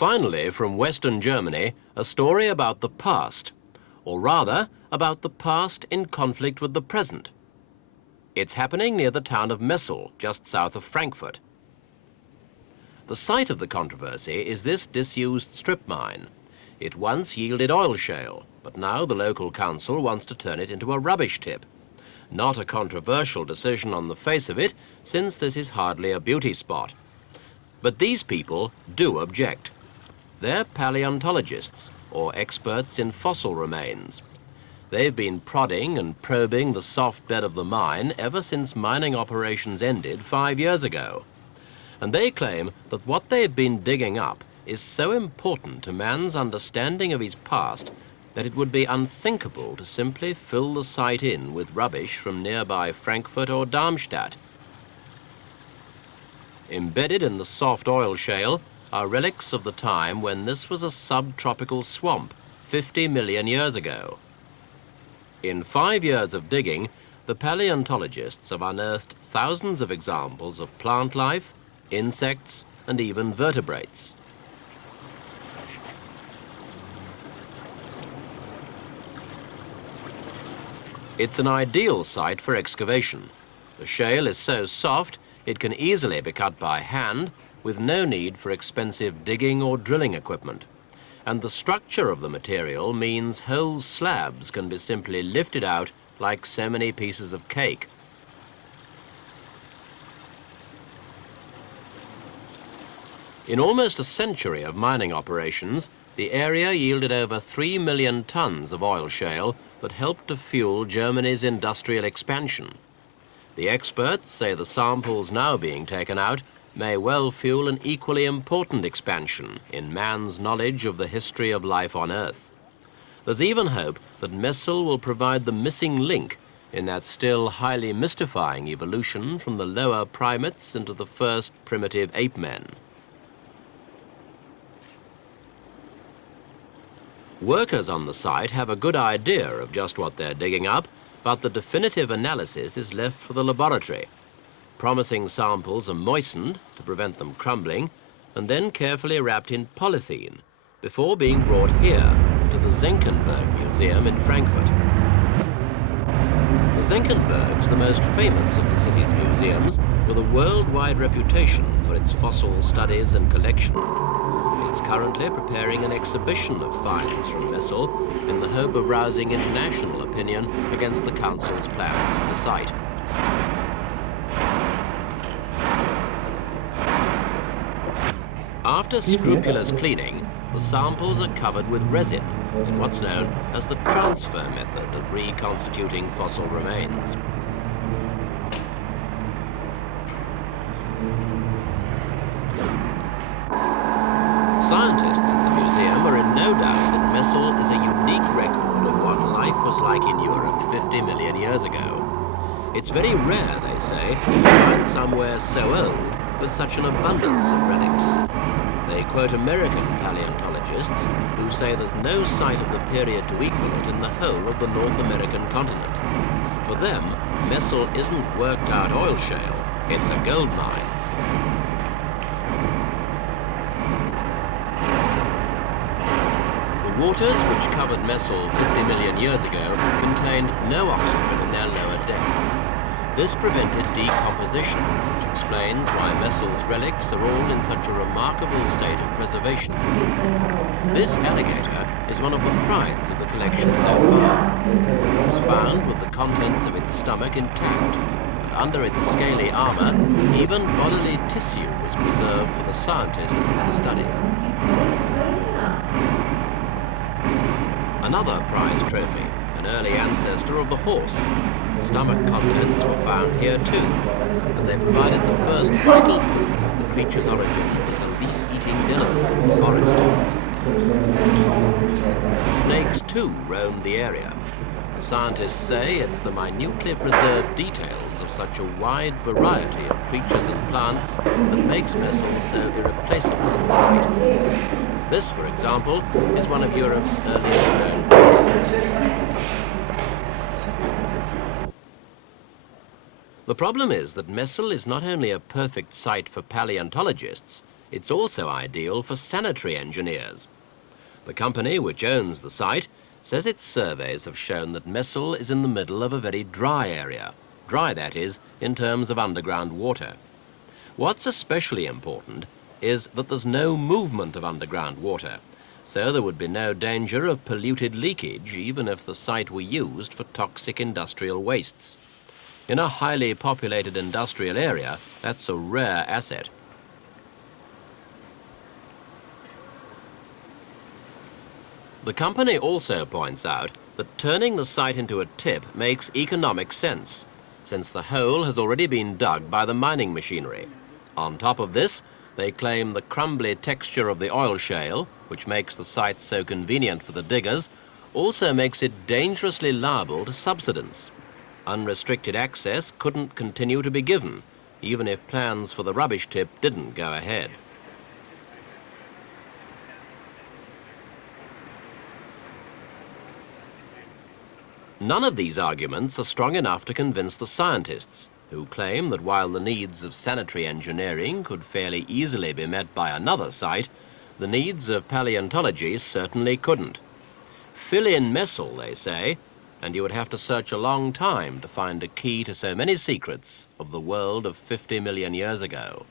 Finally, from Western Germany, a story about the past, or rather, about the past in conflict with the present. It's happening near the town of Messel, just south of Frankfurt. The site of the controversy is this disused strip mine. It once yielded oil shale, but now the local council wants to turn it into a rubbish tip. Not a controversial decision on the face of it, since this is hardly a beauty spot. But these people do object. They're palaeontologists, or experts in fossil remains. They've been prodding and probing the soft bed of the mine ever since mining operations ended 5 years ago. And they claim that what they've been digging up is so important to man's understanding of his past that it would be unthinkable to simply fill the site in with rubbish from nearby Frankfurt or Darmstadt. Embedded in the soft oil shale are relics of the time when this was a subtropical swamp 50 million years ago. In 5 years of digging, the paleontologists have unearthed thousands of examples of plant life, insects, and even vertebrates. It's an ideal site for excavation. The shale is so soft, it can easily be cut by hand with no need for expensive digging or drilling equipment. And the structure of the material means whole slabs can be simply lifted out like so many pieces of cake. In almost a century of mining operations, the area yielded over 3 million tons of oil shale that helped to fuel Germany's industrial expansion. The experts say the samples now being taken out may well fuel an equally important expansion in man's knowledge of the history of life on Earth. There's even hope that Messel will provide the missing link in that still highly mystifying evolution from the lower primates into the first primitive ape men. Workers on the site have a good idea of just what they're digging up, but the definitive analysis is left for the laboratory. Promising samples are moistened to prevent them crumbling and then carefully wrapped in polythene before being brought here to the Senckenberg Museum in Frankfurt. The Senckenberg's the most famous of the city's museums, with a worldwide reputation for its fossil studies and collection. It's currently preparing an exhibition of finds from Messel in the hope of rousing international opinion against the council's plans for the site. After scrupulous cleaning, the samples are covered with resin in what's known as the transfer method of reconstituting fossil remains. Scientists at the museum are in no doubt that Messel is a unique record of what life was like in Europe 50 million years ago. It's very rare, they say, to find somewhere so old with such an abundance of relics. They quote American paleontologists who say there's no site of the period to equal it in the whole of the North American continent. For them, Messel isn't worked out oil shale, it's a gold mine. The waters which covered Messel 50 million years ago contained no oxygen in their lower depths. This prevented decomposition, which explains why Messel's relics are all in such a remarkable state of preservation. This alligator is one of the prides of the collection so far. It was found with the contents of its stomach intact, and under its scaly armor, even bodily tissue was preserved for the scientists to study. Another prize trophy, an early ancestor of the horse. Stomach contents were found here too, and they provided the first vital proof of the creature's origins as a leaf-eating dinosaur in the forest. Snakes too roamed the area. The scientists say it's the minutely preserved details of such a wide variety of creatures and plants that makes Messel so irreplaceable as a site. This, for example, is one of Europe's earliest known fossils. The problem is that Messel is not only a perfect site for paleontologists, It's also ideal for sanitary engineers. The company which owns the site says its surveys have shown that Messel is in the middle of a very dry area. Dry, that is, in terms of underground water. What's especially important is that there's no movement of underground water, so there would be no danger of polluted leakage even if the site were used for toxic industrial wastes. In a highly populated industrial area, that's a rare asset. The company also points out that turning the site into a tip makes economic sense, since the hole has already been dug by the mining machinery. On top of this, they claim the crumbly texture of the oil shale, which makes the site so convenient for the diggers, also makes it dangerously liable to subsidence. Unrestricted access couldn't continue to be given, even if plans for the rubbish tip didn't go ahead. None of these arguments are strong enough to convince the scientists, who claim that while the needs of sanitary engineering could fairly easily be met by another site, the needs of paleontology certainly couldn't. Fill in Messel, they say, and you would have to search a long time to find a key to so many secrets of the world of 50 million years ago.